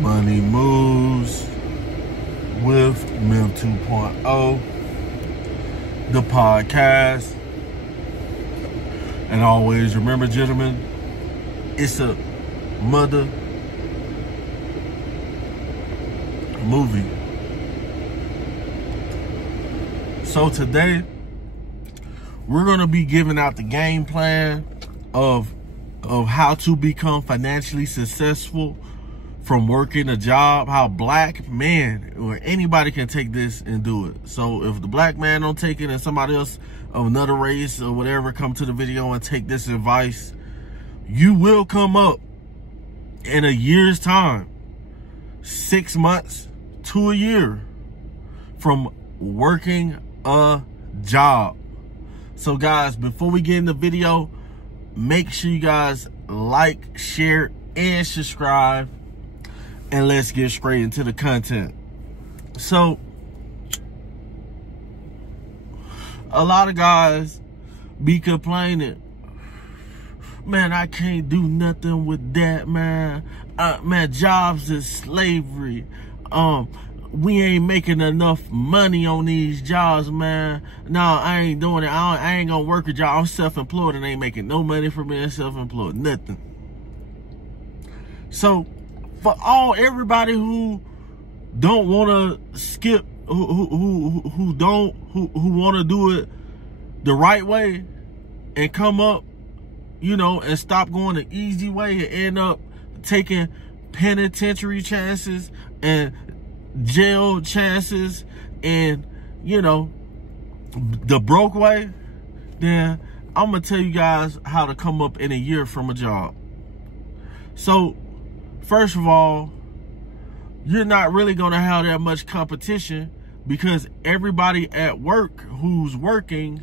Money Moves with Mem 2.0, the podcast. And always remember, gentlemen, it's a mother movie. So today, we're going to be giving out the game plan of how to become financially successful from working a job, how black men or anybody can take this and do it. So if the black man don't take it and somebody else of another race or whatever come to the video and take this advice, you will come up in a year's time, 6 months to a year from working a job. So guys, before we get in the video, make sure you guys like, share, and subscribe. And let's get straight into the content. So, a lot of guys be complaining, man, I can't do nothing with that, man. Man, jobs is slavery. We ain't making enough money on these jobs, man. No, I ain't doing it. I ain't gonna work a job. I'm self-employed and ain't making no money for being self-employed. Nothing. So, for everybody who don't want to skip, who want to do it the right way and come up, you know, and stop going the easy way and end up taking penitentiary chances and jail chances and, you know, the broke way, then I'm going to tell you guys how to come up in a year from a job. So, first of all, you're not really going to have that much competition because everybody at work who's working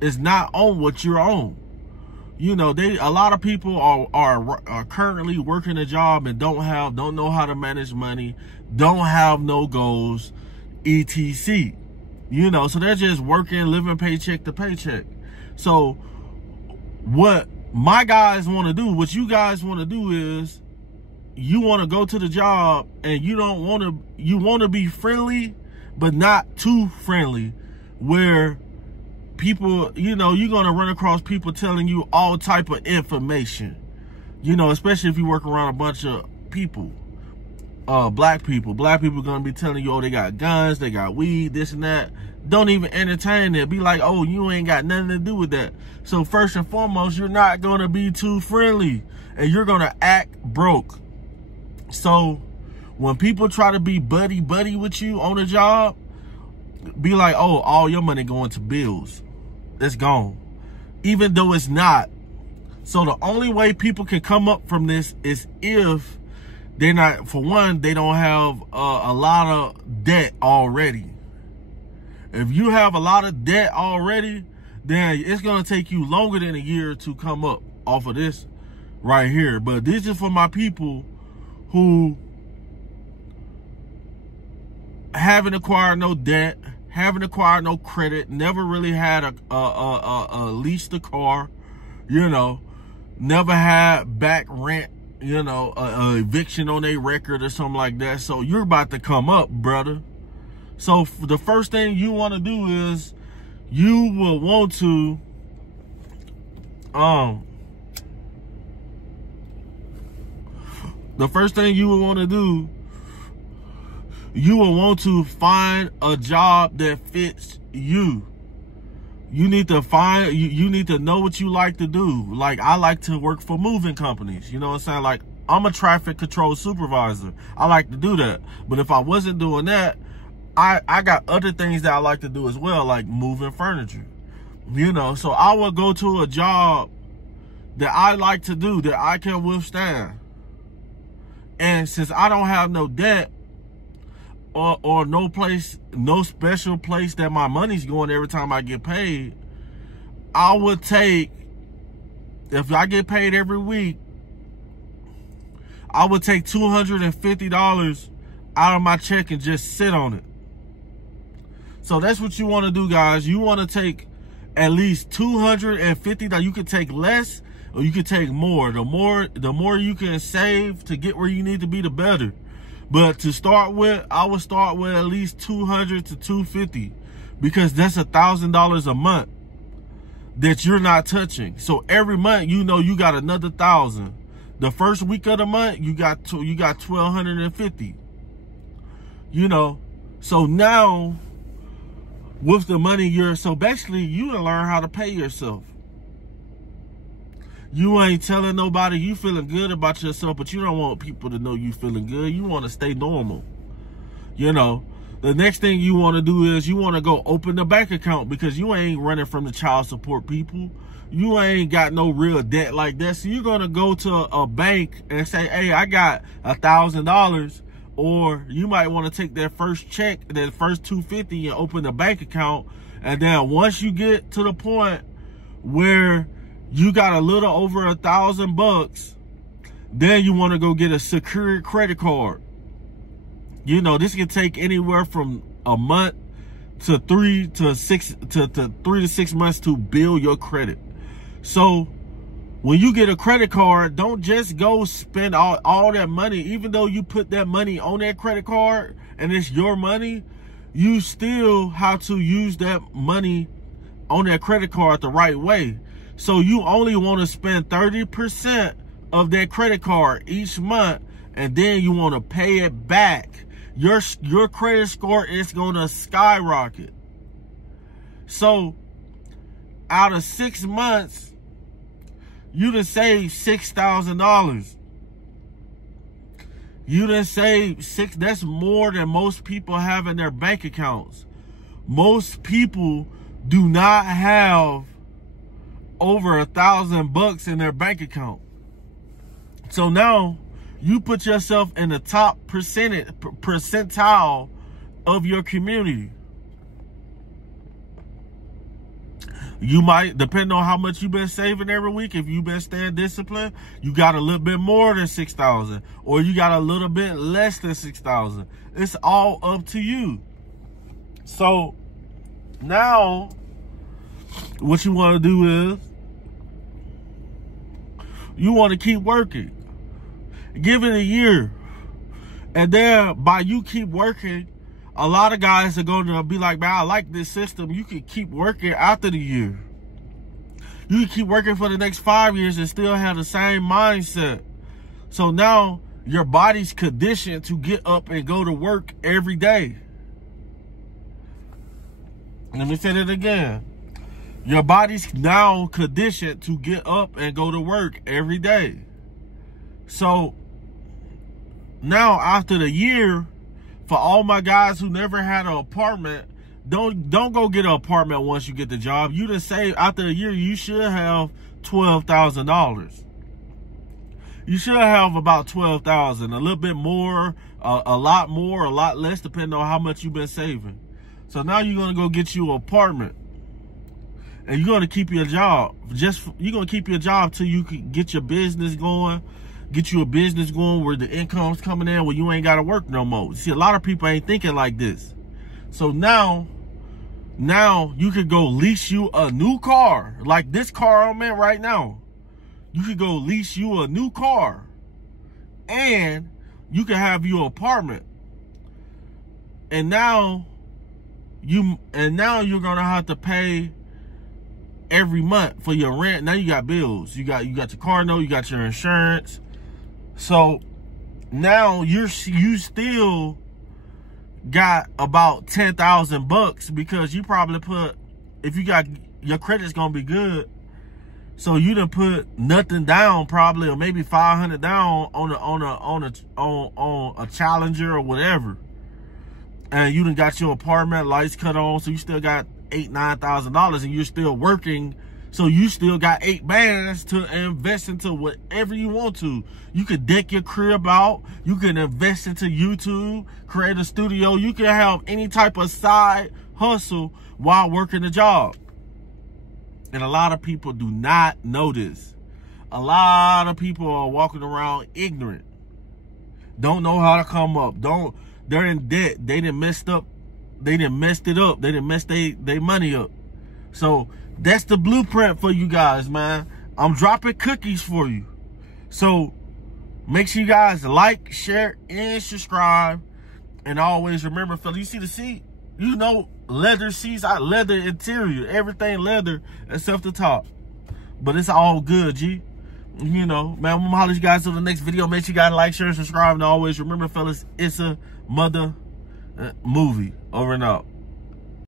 is not on what you're on. You know, a lot of people are currently working a job and don't know how to manage money, don't have no goals, etc. You know, so they're just working, living paycheck to paycheck. So what my guys want to do, what you guys want to do is, you want to go to the job and you want to be friendly, but not too friendly, where people, you know, you're going to run across people telling you all type of information, you know, especially if you work around a bunch of people, black people going to be telling you, oh, they got guns, they got weed, this and that. Don't even entertain it. Be like, oh, you ain't got nothing to do with that. So first and foremost, you're not going to be too friendly and you're going to act broke. So when people try to be buddy with you on a job, be like, oh, all your money going to bills. It's gone. Even though it's not. So the only way people can come up from this is if they're not, for one, they don't have a lot of debt already. If you have a lot of debt already, then it's going to take you longer than a year to come up off of this right here. But this is for my people who haven't acquired no debt, haven't acquired no credit, never really had leased a car, you know, never had back rent, you know, a eviction on their record or something like that. So you're about to come up, brother. So the first thing you want to do is you will want to the first thing you will want to do, you will want to find a job that fits you. You need to find, you need to know what you like to do. Like, I like to work for moving companies. You know what I'm saying? Like, I'm a traffic control supervisor. I like to do that. But if I wasn't doing that, I got other things that I like to do as well, like moving furniture. You know, so I will go to a job that I like to do, that I can withstand. And since I don't have no debt or no place, no special place that my money's going every time I get paid, I would take, if I get paid every week, I would take $250 out of my check and just sit on it. So that's what you want to do, guys. You want to take at least $250. You can take less or you can take more. The more you can save to get where you need to be, the better. But to start with, I would start with at least $200 to $250, because that's $1,000 a month that you're not touching. So every month, you know, you got another $1,000. The first week of the month, you got $1,250. You know, so now with the money so basically you learn how to pay yourself. You ain't telling nobody you feeling good about yourself, but you don't want people to know you feeling good. You want to stay normal. You know, the next thing you want to do is you want to go open a bank account, because you ain't running from the child support people. You ain't got no real debt like that. So you're going to go to a bank and say, hey, I got $1,000. Or you might want to take that first check, that first $250, and open a bank account. And then once you get to the point where you got a little over $1,000, then you want to go get a secured credit card. You know, this can take anywhere from a month to 3 to 6 months to build your credit. So when you get a credit card, don't just go spend all that money. Even though you put that money on that credit card and it's your money, you still have to use that money on that credit card the right way. So you only want to spend 30% of that credit card each month, and then you want to pay it back. Your credit score is going to skyrocket. So out of 6 months, you done saved $6,000. You done saved that's more than most people have in their bank accounts. Most people do not have over $1,000 in their bank account. So now you put yourself in the top percentile of your community. You might, depending on how much you've been saving every week, if you've been staying disciplined, you got a little bit more than 6,000, or you got a little bit less than 6,000. It's all up to you. So now what you want to do is you want to keep working. Give it a year. And then by you keep working, a lot of guys are going to be like, man, I like this system. You can keep working after the year. You can keep working for the next 5 years and still have the same mindset. So now your body's conditioned to get up and go to work every day. Let me say that again. Your body's now conditioned to get up and go to work every day. So now after the year, for all my guys who never had an apartment, don't go get an apartment once you get the job. You done say after a year, you should have $12,000. You should have about $12,000, a little bit more, a lot more, a lot less, depending on how much you've been saving. So now you're gonna go get you an apartment, and you're gonna keep your job. You're gonna keep your job till you can get your business going. Get you a business going where the income's coming in, where you ain't got to work no more. See, a lot of people ain't thinking like this. So now you could go lease you a new car. Like this car I'm in right now. You could go lease you a new car. And you can have your apartment. And now you're gonna have to pay every month for your rent. Now you got bills. You got your car note, you got your insurance. So now you still got about $10,000 because you probably put, if you got, your credit's gonna be good. So you done put nothing down probably, or maybe $500 down on a Challenger or whatever. And you done got your apartment, lights cut on, so you still got $8,000-9,000, and you're still working. So you still got 8 bands to invest into whatever you want to. You can deck your crib out. You can invest into YouTube, create a studio. You can have any type of side hustle while working a job. And a lot of people do not know this. A lot of people are walking around ignorant. Don't know how to come up. They're in debt. They done messed up. They done messed it up. They done messed their money up. So that's the blueprint for you guys, man. I'm dropping cookies for you. So Make sure you guys like, share, and subscribe. And always remember, fella, you see the seat? You know, leather seats, leather interior, everything leather except the top. But it's all good, G. You know, man, I'm gonna holler at you guys on the next video. Make sure you guys like, share, and subscribe. And always remember, fellas, it's a mother movie. Over and out.